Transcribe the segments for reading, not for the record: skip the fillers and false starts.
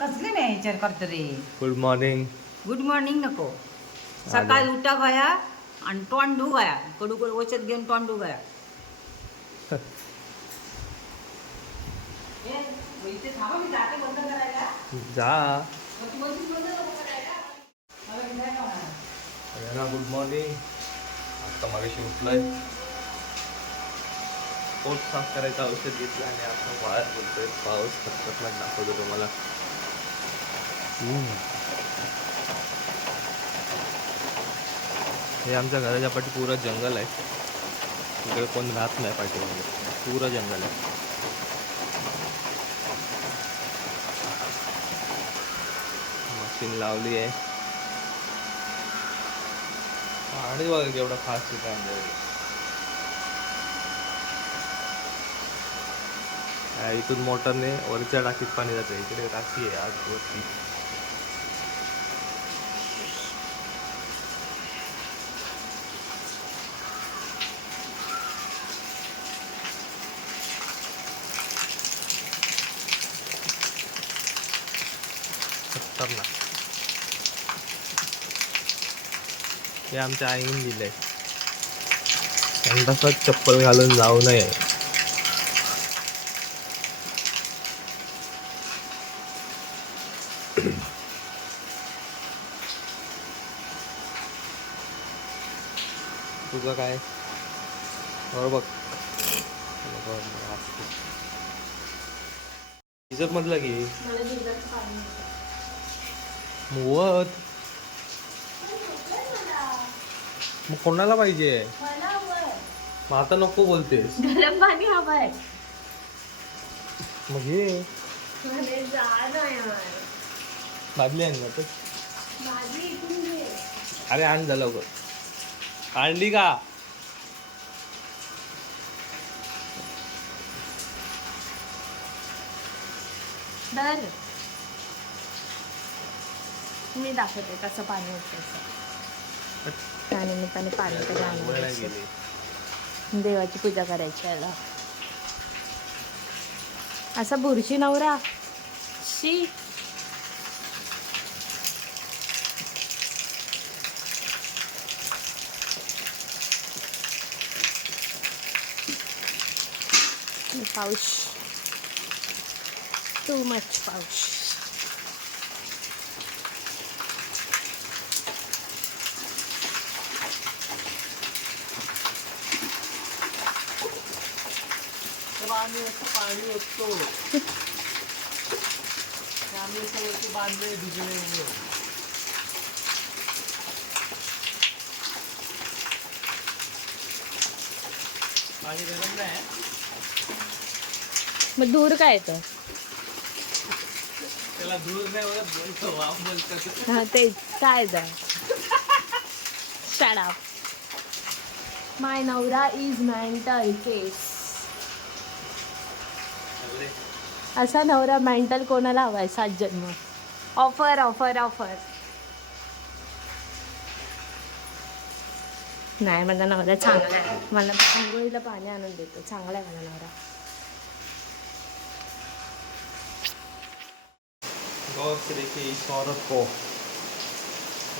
कसले नाही करतो रे. Good morning. गुड मॉर्निंग नको. सकाळी उठा गया आणि तोंड धु गया. कडू वचत घेऊन तोंड धु गया. इथे थांबा, मी जाते बंद करायला. जा. Good morning. आता मागाशी उठलोय, पोट साफ करायचं औषध घेतलं आणि आता बाहेर बोलतोय. पाऊस खतरनाक दाखवतो तुम्हाला. हे आमच्या घराच्या पाठी पुरं जंगल आहे. इकडे कोण राहत नाही पाठीमध्ये, पुरं जंगल आहे. मशीन लावली आहे आणि बघा केवढा फास्ट येतं आमच्याकडे. इथून मोटरने वरच्या टाकीत पाणी जाते. इकडे टाकी आहे आज वरती. खतरनाक. हे आमच्या आईने दिलंय. संडासात चप्पल घालून जाऊ नये. तुझं काय बरोबर. इजत मधलं की मुवत मग कोणाला पाहिजे. मग आता नको बोलतेस. गरम पाणी हवंय. मग हे बादली आण ना. अरे आण झालं लवकर. आणली का. दर मी दाखवते कसं पाणी उठतं. त्यानिमित्ताने पाणी तरी आणलं. देवाची पूजा करायची याला. असा बुरशी नवरा शी. पाऊस टू मच पाऊस. पाणी असतो. आम्ही सगळं बांधले भिजले. पाणी गरम नाही. मग दूर काय येतं. त्याला दूर नाही बोलतो वाफ बोलतो. हा ते काय शट अप. माय नवरा इज मेंटल केस. असा नवरा मेंटल कोणाला हवाय 7 जन्म. Offer offer offer. नाही माझा नवरा चांगला आहे. मला आंघोळीला पाणी आणून देतो. चांगला आहे माझा नवरा. गौश्रीची ईश्वरत को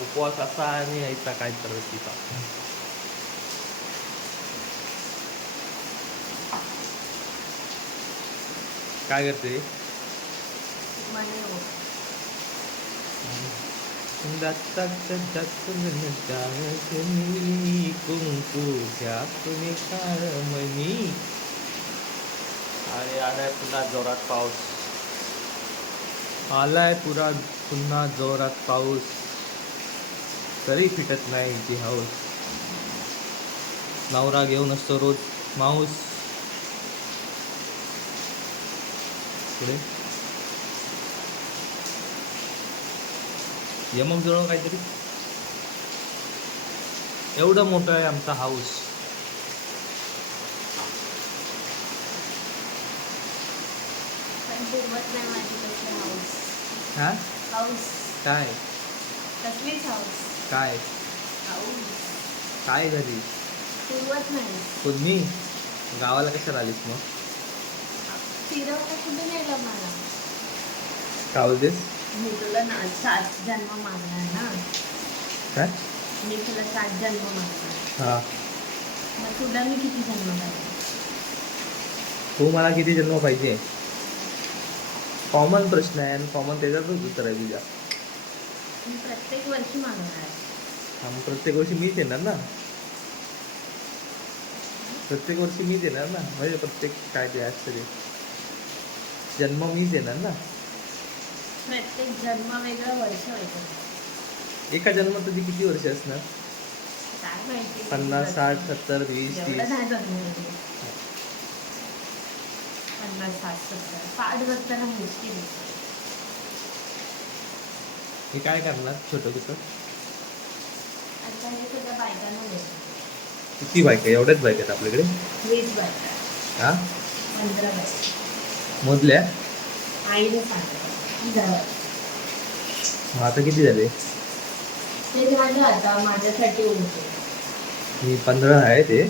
उपवास असा आणि यायचा काय तर तिचा. काय करते. कुंकू घ्या तुम्ही काळमणी. आणि आलाय पुन्हा जोरात पाऊस. आलाय पुन्हा जोरात पाऊस. तरी फिटत नाही ती हाऊस. नवरा घेऊन असतो रोज माऊस. पुढे यमक जवळ काहीतरी. एवढं मोठं आहे आमचा हाऊस. हा काय काय काय घरी कोणी गावाला कशाला आलीस मग. फिरवलं कुठे नेलं मला. काय बोलतेस? मी तुला 7 जन्म मागणार ना. काय? मी तुला 7 जन्म मागणार. हा. मग तुला मी किती जन्म मागणार? तू मला किती जन्म पाहिजे? कॉमन प्रश्न आहे आणि कॉमन त्याच्यातच उत्तर आहे तुझ्या. मी प्रत्येक वर्षी मागणार. हा, मग प्रत्येक वर्षी मीच येणार ना. प्रत्येक वर्षी मीच येणार ना. म्हणजे प्रत्येक काय ते असतं ते जन्म मीच येणार ना. प्रत्येक जन्म वेगळं वर्ष व्हायचं. एका जन्मात तुझी किती वर्ष असणार? काय माहिती? 50, 60, 70, 20, 30. 50, 60, 70, 60 वर्षाला मुश्किल आहे. हे काय करणार छोटं छोटं? आता हे सगळ्या बायकांना देतात. किती बायका? एवढ्याच बायका आहेत आपल्याकडे? 20 बायका. हा, 15 बायका. मोजल्या? आईने सांगितलं. मग आता किती झाले? ते झालं आता माझ्यासाठी उरते. मी 15 आहे ते.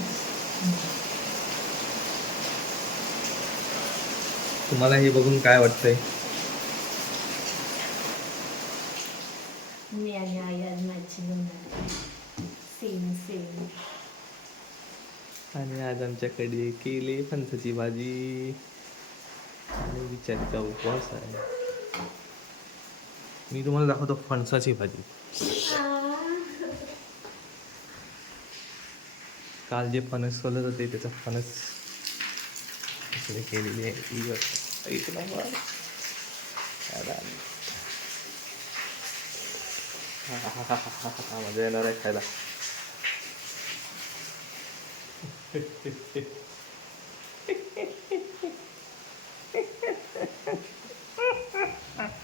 तुम्हाला हे बघून काय वाटतंय? मी आणि आई आज मॅचिंग होणार. Same same. आणि आज आमच्याकडे केली फणसाची भाजी आणि बिचारीचा उपवास आहे. मी तुम्हाला दाखवतो फणसाची भाजी. काल जे फणस सोलत होते त्याचा फणस इकडे केलेली आहे. एक नंबर. मजा येणार आहे खायला.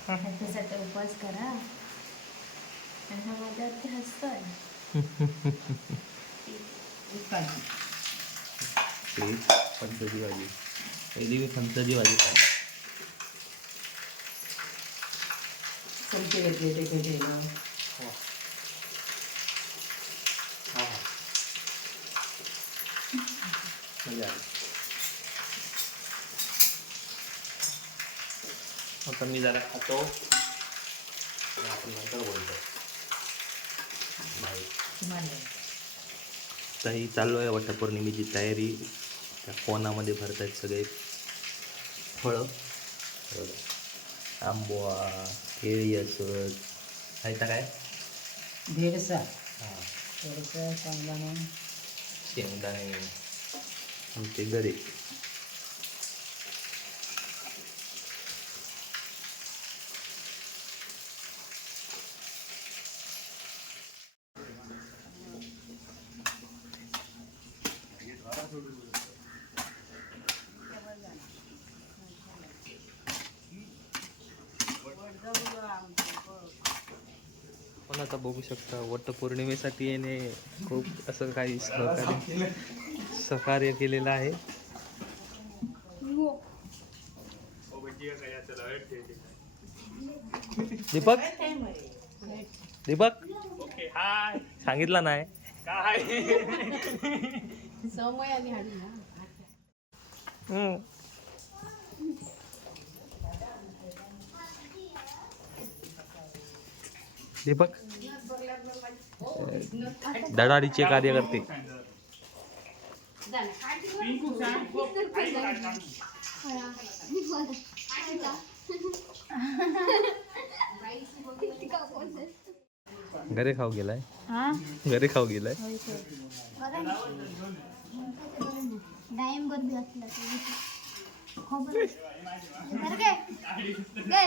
ह्याच्यासाठी उपवास करा आणि हा माझ्यावरती हसतोय. फणसाची भाजी पहिली मी फणसाची भाजी खाय. आता मी जरा खातो आणि आपण नंतर बोलतो. ही चालू आहे वटपौर्णिमेची तयारी. त्या कोणामध्ये भरतायत सगळे फळं. आंबोआ, केळी असत आहे का काय? भेडसा हां, शेंगदाणे शेंगदाणे आमचे गरे. पण आता बघू शकता वटपौर्णिमेसाठी याने खूप असं काही सहकार्य केलेलं आहे. दीपक दीपक ओके हाय सांगितलं नाही काय. समय आणि हळदी ना. दीपक धडाडीचे कार्यकर्ते. घरे खाऊ गेलाय. घरे खाऊ गेलाय. डायम गर्दी असला खबर काय काय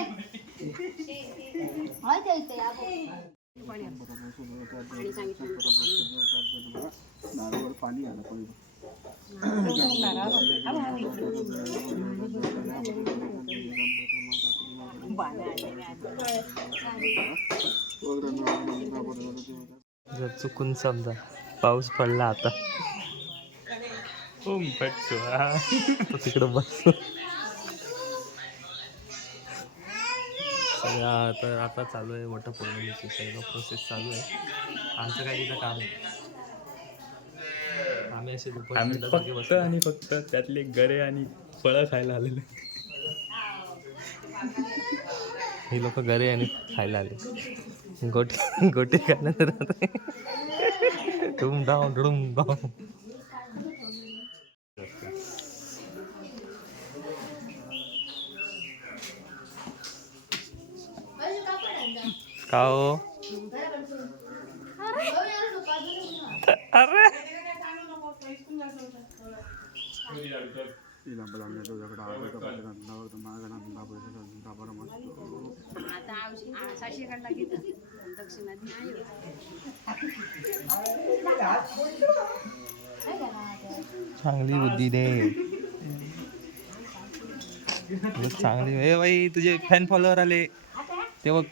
होय ते इथे या पाणी आलं जर चुकून समजा पाऊस पडला आता तो तिकडं बस. सगळं तर आता चालू आहे वटपौर्णिमेची सगळं प्रोसेस चालू आहे. आमचं काही तिथं काम आहे. आम्ही असे फक्त आणि फक्त त्यातले गरे आणि फळं खायला आलेले. ही लोक घरी आणि खायला आले गोटे गोटे खाण्यात डुम डाऊन डुम डाऊन. का हो अरे चांगली बुद्धी दे चांगली. हे बाई तुझे फॅन फॉलोअर आले ते बघ.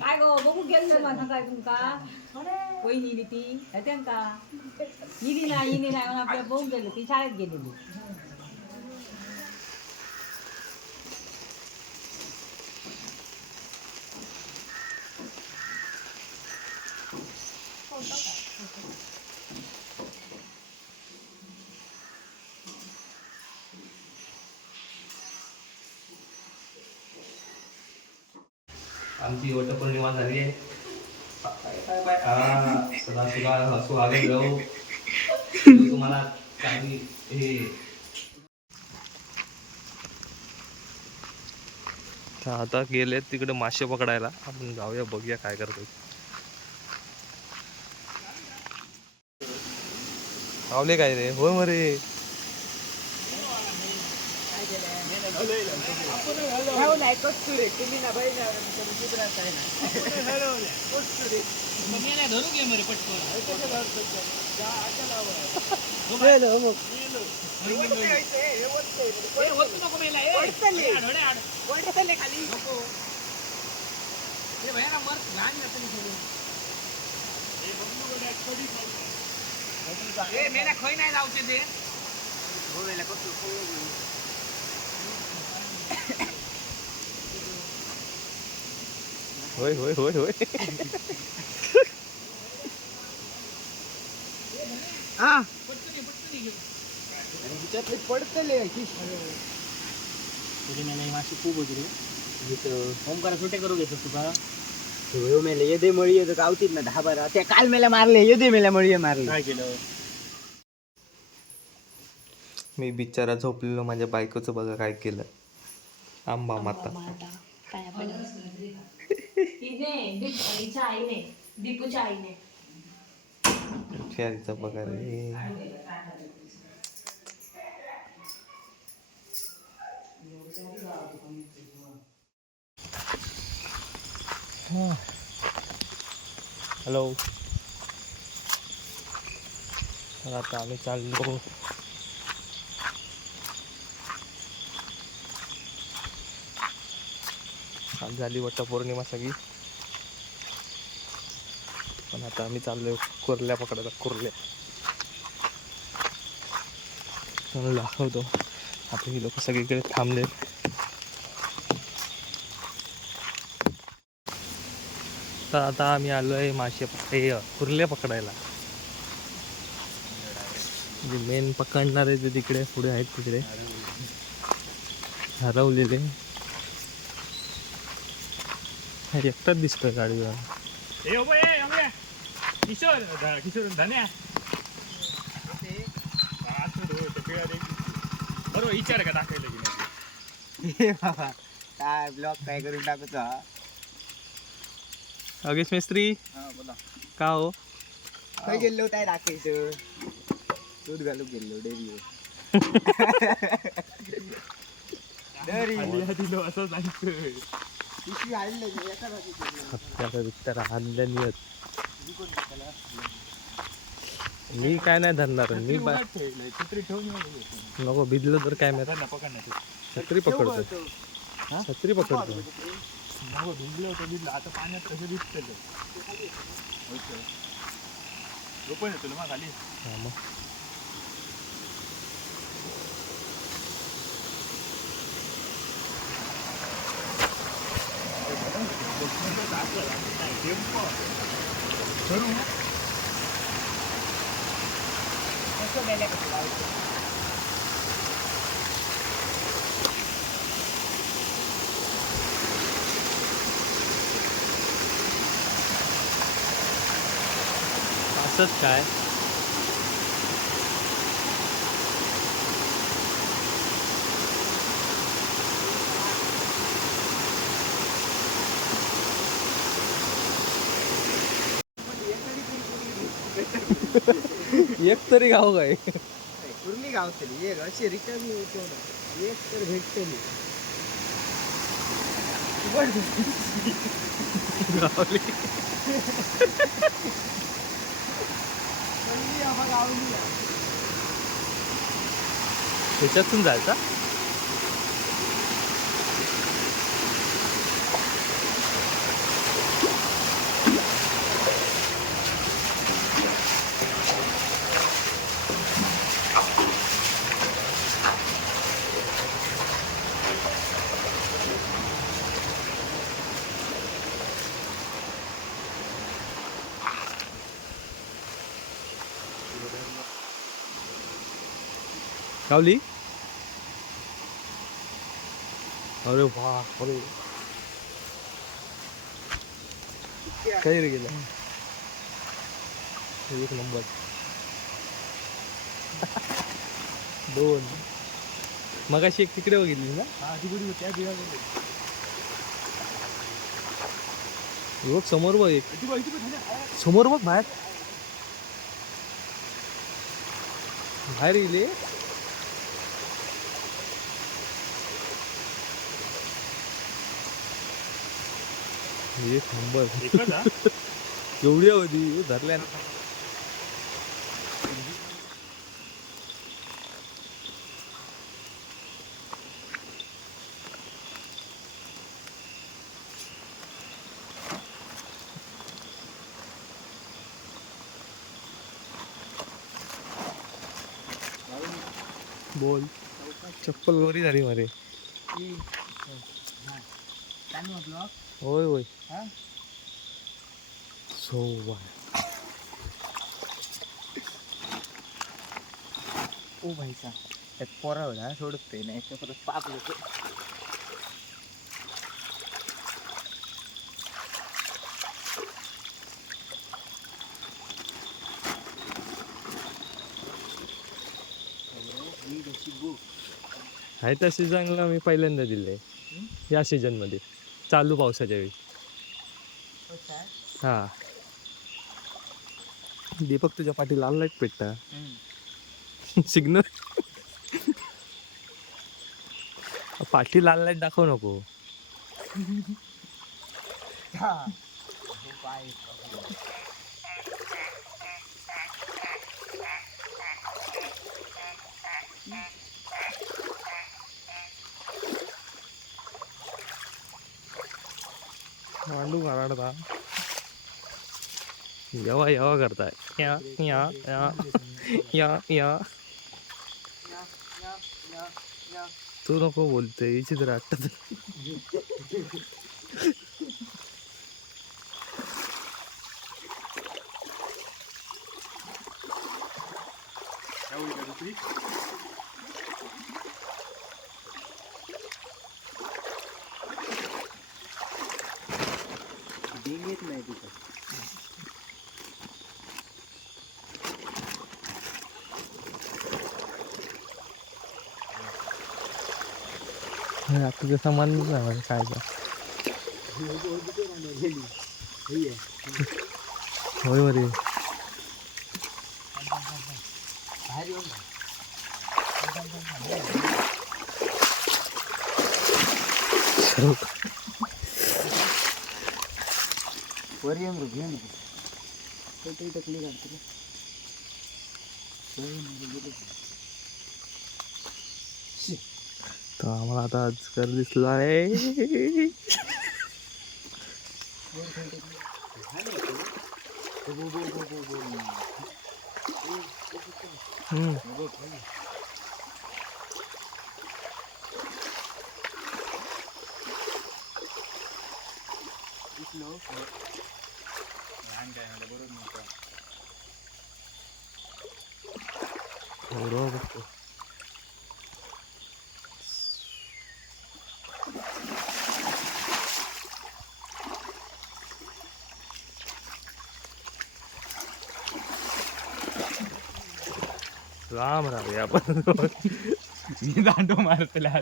काय गो बघू गेलं माझा काय तुमका कोई नेली ती त्यांका इली नाही म्हणून आपल्याला बघू गेलं ती शाळेत गेलेली. आमची वटपौर्णिमा झाली आहे. सदाशिवा हसू आगे जाऊ तुम्हाला चांगली हे. आता गेले तिकडे मासे पकडायला. आपण जाऊया बघूया काय करतो. आवले काय रे होय मरे. होय होय होय होय. माशी खूप होती रे. ओमकार सुटे करू घेतो तुका मेले येदे मळी येतो गावतीत ना 10-12 त्या काल मेला मारले येदे मेला मळी मारले. काय केलं मी बिचारा झोपलेलो. माझ्या बायकोचं बघा काय केलं. आंबा माता दीपूच्या आईने शेरीचा बघा रे. हॅलो. तर आता आम्ही चाललो. आज झाली वटपौर्णिमा सगळी. पण आता आम्ही चाललोय कुर्ल्या पकडायला. कुर्ल्या दाखवतो. आता ही लोक सगळीकडे थांबले. तर आता आम्ही आलोय मासे कुर्ल्या पकडायला. जे मेन पकडणार आहे ते तिकडे पुढे आहेत. तिकडे हरवलेले एकटाच दिसतोय गाडीवर. किशोर किशोर धन्या बरोबर विचार का दाखवलं की नाही बाबा काय ब्लॉग काय करून टाकतो. योगेश मिस्त्री बोला का हो काय गेलो काय दाखवायचं. दूध घालून गेलो डेअरीवर. दिलो असं सांगतोय. मी काय नाही धरणार. मी नको भिजलो तर काय छत्री पकडतो. छत्री पकडतो. भिजलो होतं भिजलं आता पाण्यात कसं भिजतं ओपन येतो मग खाली. मग असंच काय एक तरी गाव काय कुर्ली गावतली एक अशी रिकामी होतो एक तर भेटतली गावली त्याच्यातून जायचा गावली अरे वा अरे काही रे गेला एक नंबर दोन मगाशी एक तिकडे बघितली ना बघ समोर बघ एक समोर बघ बाहेर बाहेर गेले एक नंबर एवढी होती धरल्या ना बोल चप्पल गोरी झाली मारे होय होय सो ओ भाई सा त्यात पोरा होता सोडत ते नाही तर परत पाप होतो आहे त्या सीझनला मी पहिल्यांदा दिले या सीझन मध्ये चालू पावसाच्या वेळी हा दीपक तुझ्या पाठी लाल लाईट पेटता सिग्नल पाठी लाल लाईट दाखव नको मांडू काढता यवा यवा करताय या या या या या तू नको बोलते विचित्र वाटत डेंगेत नाही तिथं आता ते सामान नाही काय होय बरे बाहेर येऊन वर येऊन घेऊ नको टकली काढतो तर आम्हाला आता आजकाल दिसला आहे बरोबर लांब राहूया आपण. मी दांडो मारतला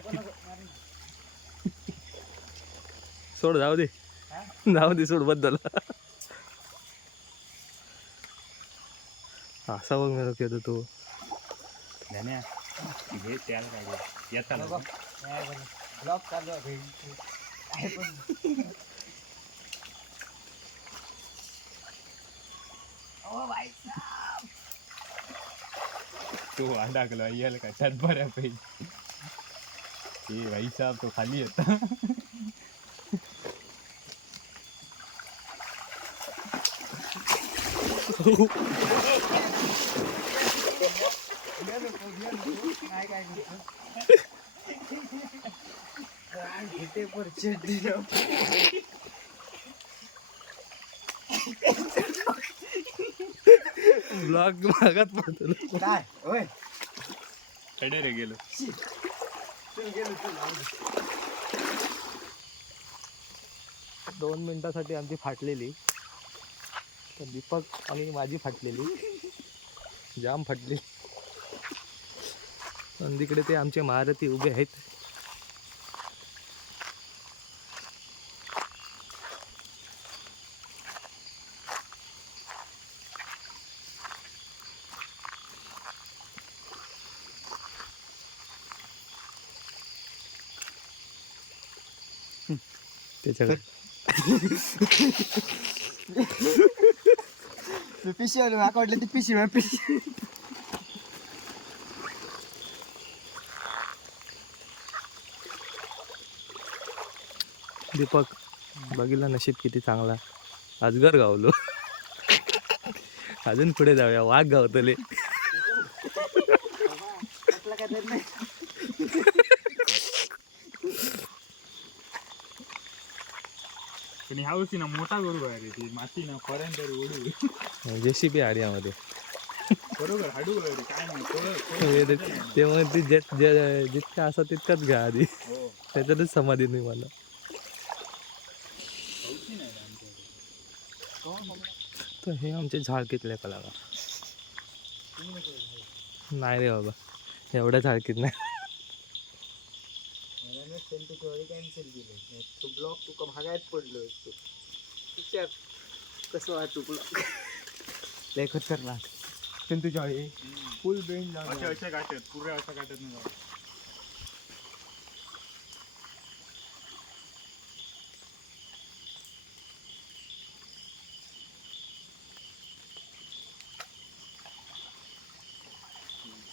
सोड जाऊ दे सोड बद्दल. असा बघ मी येतो तू. धन्या हे त्याला पाहिजे येता ना ब्लॉक चालू आहे. तो अडकला यायला काय त्यात बऱ्या पाहिजे. हे भाई साहब तो खाली येता. ब्लॉक भागात पडतो. काय होय कडे रे गेलो. 2 मिनिटासाठी आमची फाटलेली. तर दीपक आणि माझी फाटलेली जाम फाटली. आणि तिकडे ते आमचे महारथी उभे आहेत. त्याच्याकडे पिशी वाटलं ती पिशी दीपक बघितला नशीब किती चांगला. अजगर गावलो. अजून पुढे जाऊया वाघ गावतले. पण ह्या वर्षी ना मोठा गरू आहे रे. ती माती ना खोऱ्यान तरी ओढू. JCB आडियामध्ये बरोबर हाडू रे काय नाही. ते मग ती जितका असा तितकाच घ्या आधी. त्याच्यातच समाधी नाही मला. तर हे आमचे झाडकीतले कलाकार नाही रे बाबा एवढ्या झाडकीत नाही. कॅन्सल केलं तो ब्लॉक तुका भागायत पडलो असतो. विचार कसं वाटतो ब्लॉक लय खतरनाक. पण तुझ्या फुल बेंच अशा गाठत पुऱ्या अशा गाठत नाही.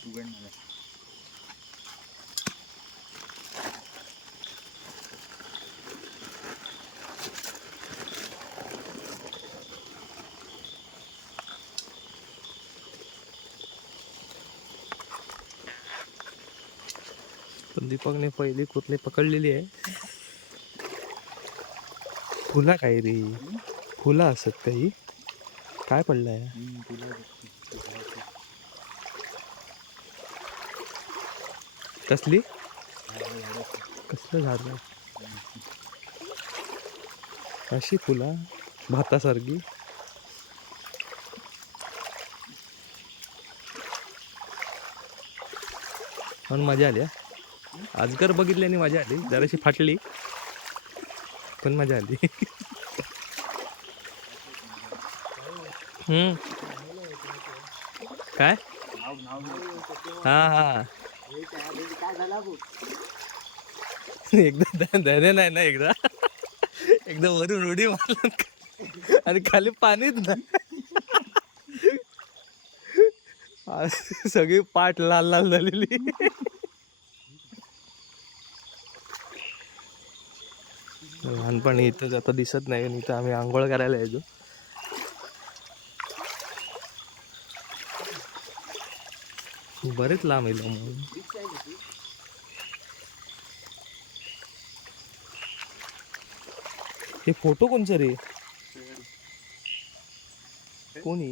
उघड मला पण दीपकने पहिली कुर्ली पकडलेली आहे. फुला काय रे फुला असत काही काय पडलंय. कसली कसलं झाड अशी फुला भातासारखी. पण मजा आली. अजगर बघितल्याने मजा आली. जराशी फाटली पण मजा आली. काय हा एकदा धने नाही ना एकदा वरून उडी मारलं आणि खाली पाणीच ना. सगळी पाठ लाल लाल झालेली. लहानपणी इथं आता दिसत नाही. इथं आम्ही आंघोळ करायला यायचो. बरेच लांब येईल मग. हे फोटो कोणचं रे कोणी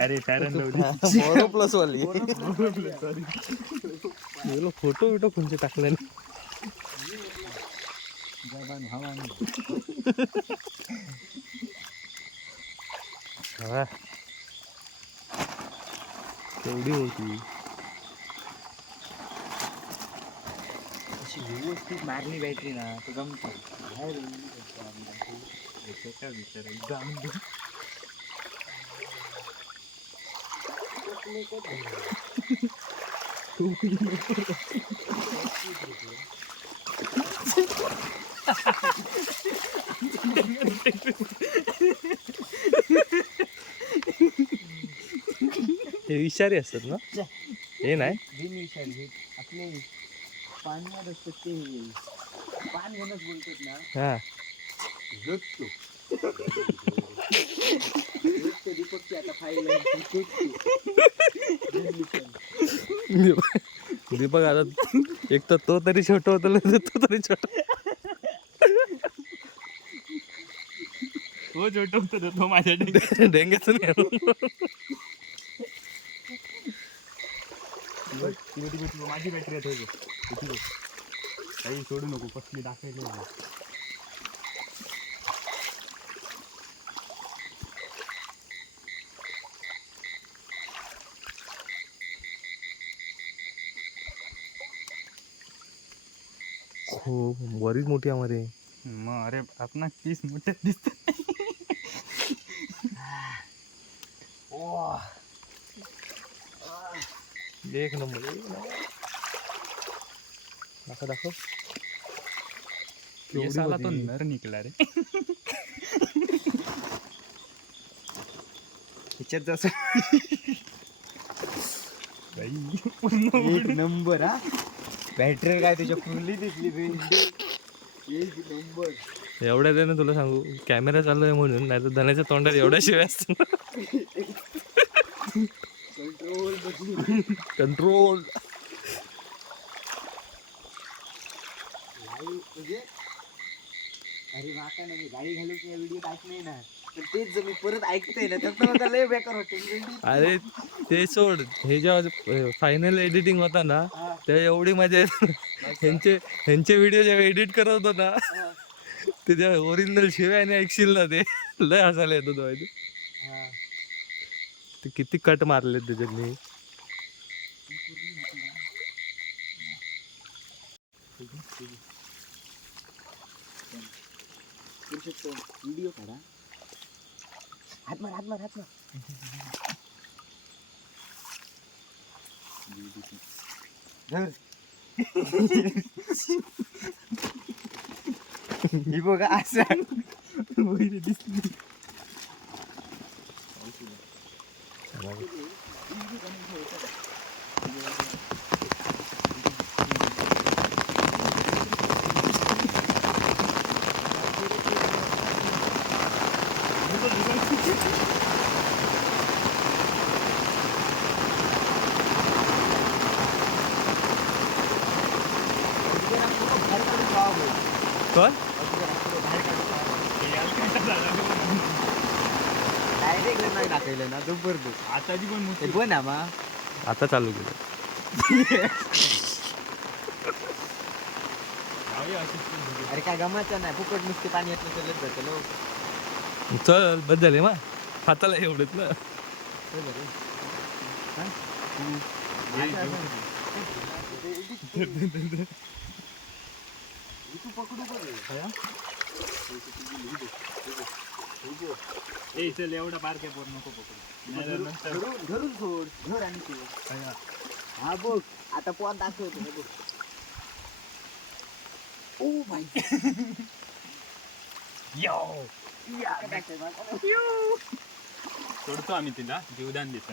अरे बोरो प्लस वाली फोटो बिटो कोणचे टाकले. तेवढी होती. अशी व्यवस्थित मारली बॅटरी ना तर जमतो. बाहेर हे विषारी असतात ना, हे नाही. बिनविषारी हे आपले पाण्यावर असतात ते पान म्हणत बोलतात ना. हा जगतो दीपकची आता फाईल दीपक आता एक तर तो तरी छोटा होता, तो तरी छोटा. तो छोटा होता तो माझ्या डेंग्याचं नाही. माझी बॅटरी आहे काही सोडू नको, कसली दाखवायला. हो बरीच मोठी आम्हाला. मग अरे आपण पीस मोठे दिसत. एक नंबर. दाखव दाखव. ये साला तो नर निकला रे. ह्याच्यात जसं एक नंबर. हा बॅटरी काय त्याच्या फुल्ली दिसली. एक नंबर. एवढ्या त्यानं तुला सांगू, कॅमेरा चालू आहे म्हणून, नाही तर धनाच्या तोंडात एवढ्या शिवाय असतात. कंट्रोल. म्हणजे अरे वाका नाही गाडी घालून या व्हिडिओ ऐक नाही ना, तर तेच जर मी परत ऐकतोय ना तर मला लय बेकार होते. अरे ते सोड, हे जेव्हा फायनल एडिटिंग होता ना तेव्हा एवढी मजा येते. ह्यांचे व्हिडिओ जेव्हा एडिट करत होतो ना, ते जेव्हा ओरिजिनल शिव्याने ऐकशील ना, ते लय हसायला येतो तो. ते किती कट मारले त्याच्यातनी. व्हिडिओ काढा. हात मार हात मार हात मार. ही बघा असं दिसली. कोण डायरेक्ट नाही टाकायला ना जबरदस्त. आताची पण मोठी बन मा आता चालू केलं. अरे काय गमाचं नाही, फुकट नुसते पाणी येत नसेल भेटलो. चल बस झाले मग, हाताला एवढंच ना. तू पकडू चल एवढा बारके पोर नको पकडू. घरून सोड घर आणि ते. हा बघ आता पोर दाखवतो बघ. ओ भाई सोडतो आम्ही तिला, जीवदान देतो.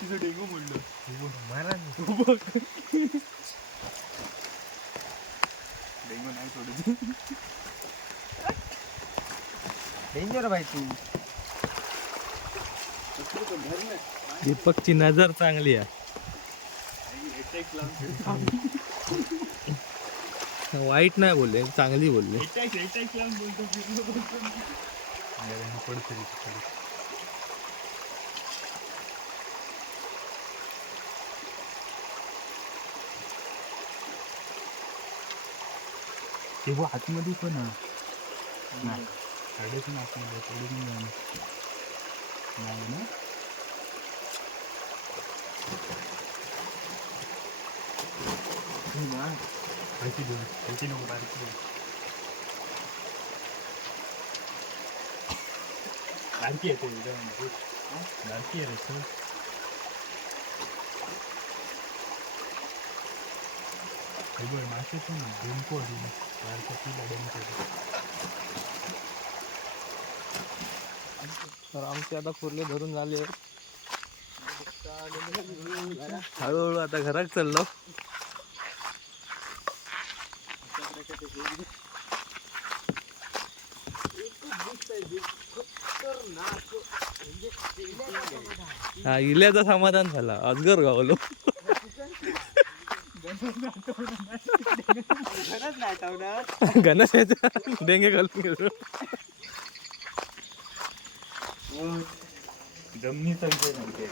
तिचं डेंगू म्हणलं डेंगू नाही सोडत. डेंजर भाई तू दीपकची नजर चांगली आहे. वाईट नाही बोलले, चांगली बोलले. तेव्हा आतमध्ये पण नाही साडेच ना आतमध्ये थोडी नाही ना माहिती बोल माहिती नको बारकी बारकी येते बारकी आहे रे मासे पण डेमको तर आमचे आता खुर्ले धरून झाले. हळूहळू आता घरात चाललो. हा इल्याचं समाधान झाला. अजगर गावलो. गणेशाचा डेंगे घालून गेलो. जमिनीचा विषय सांगते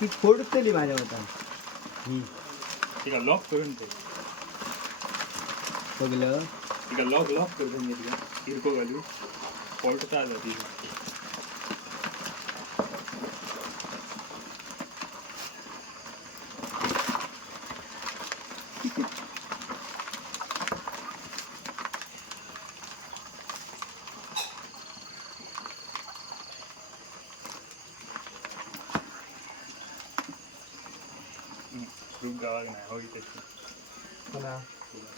ती फोडतली माझ्या मतान तिला लॉक करून ते बघलं तिला लॉक करून घेतलं हिरको घालू फोडता आला ती गावाक नाही होई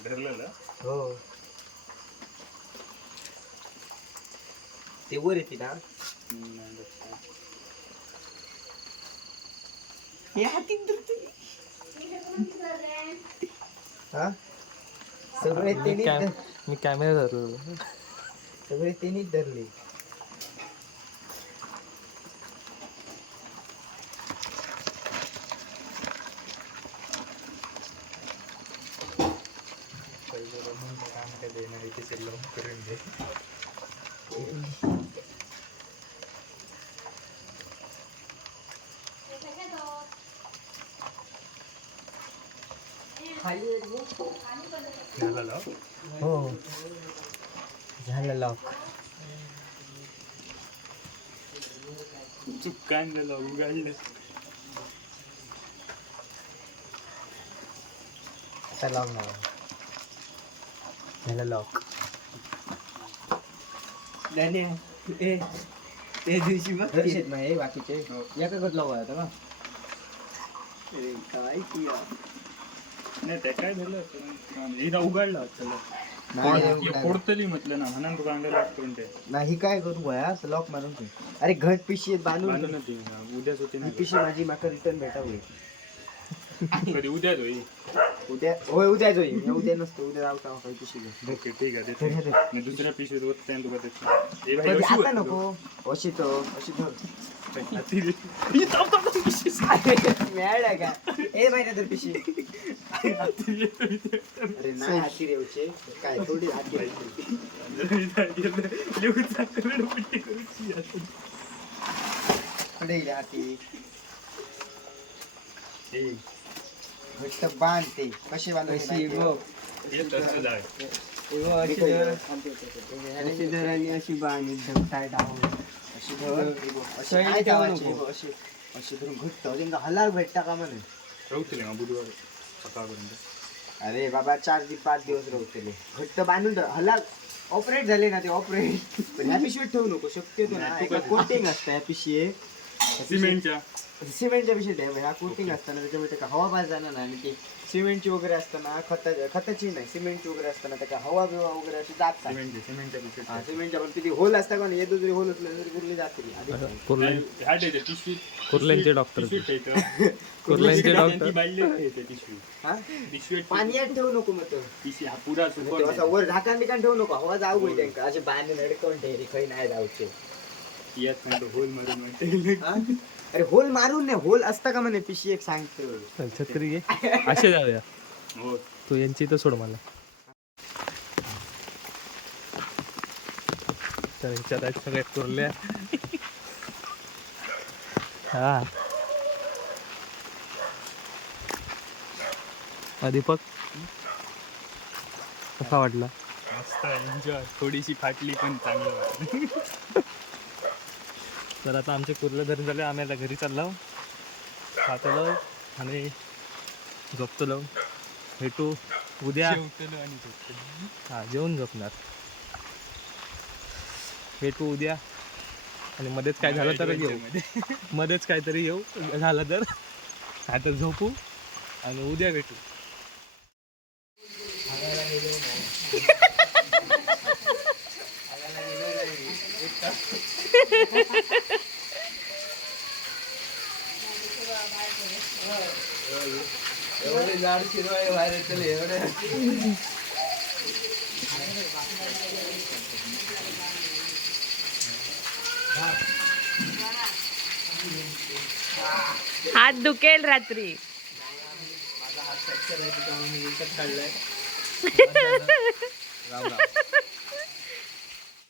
धरलेलं हो ते वर येते ना सगळे मी कॅमेरा धरलो. सगळे त्यांनीच धरले. हो झालं लॉक चुप काय झालं उघडलं आता लॉक नाही झालं लॉक ते दिवशी मग नाही बाकीचे एका कट लॉक होता ना काय किया नाही ते काय झालं हिरा उघडला फोडतली म्हटलं ना म्हणून तू कांदा लॉक करून ते नाही काय करू गोया लॉक मारून ते अरे घट पिशी बांधून उद्याच होते ना पिशी माझी माका रिटर्न भेटावी कधी उद्याच होई उद्या होय उद्याच होई उद्या नसतो उद्या रावता काही पिशी ओके ठीक आहे दुसऱ्या पिशवीत होत त्यानं तुका देतो आता नको अशी तो अशी धर मिळाला का ए माहिती तर पिशी अरे नाही हाती रेवचे काय थोडी हाती हाती घट्ट बांधते कसे बांधायचे अशी धर आणि अशी बांध एकदम टाईट अशी धर अशी अशी धरून घट्ट त्यांना हलाल भेटता का म्हणे रवतले बुधवार सकाळपर्यंत अरे बाबा 4-5 दिवस रवतले घट्ट बांधून हलाल ऑपरेट झाले ना ते ऑपरेट पण ह्या पिशवीत ठेवू नको शक्यतो ना कोटिंग असतं ह्या पिशवी सिमेंटच्या विषयी आहे ह्या कोटिंग असताना त्याच्यामुळे त्याला हवा पास जाणार नाही आणि ती सिमेंटची वगैरे असताना खताची नाही सिमेंटची वगैरे असताना त्याला हवा बिवा वगैरे अशी जात नाही. हा सिमेंटच्या पण किती होल असता का नाही येतो जरी होल असलं तरी कुठली जाते कुर्ल्यांचे डॉक्टर कुर्ल्यांचे डॉक्टर हा पाण्यात ठेवू नको मग तो असं वर ढाकान बिकान ठेवू नको हवा जाऊ गई त्यांना असे बांधून अडकवून ठेवली खै नाही जाऊचे. हा? अरे होल मारून नाही होल असता का म्हणे पिशी एक सांगतो छत्री घे असे जाऊया तू यांची तर सोड मला. तर ह्याच्यात आहेत सगळ्या कुर्ल्या. हा दीपक कसा वाटला? मस्त एन्जॉय. थोडीशी फाटली पण चांगलं वाटलं. तर आता आमचे कुर्ले धरून झाले आम्ही आता घरी चाललो खातो आणि झोपतो. भेटू उद्या. हा जेवून झोपणार. भेटू उद्या आणि मध्येच काय झालं तर येऊ मध्येच काहीतरी येऊ झालं तर आता झोपू आणि उद्या भेटू. एवढे झाड शिरवाय बाहेर येतले एवढे हात दुखेल रात्री. माझा हात फ्रॅक्चर आहे त्यामुळे मी विकत काढलाय.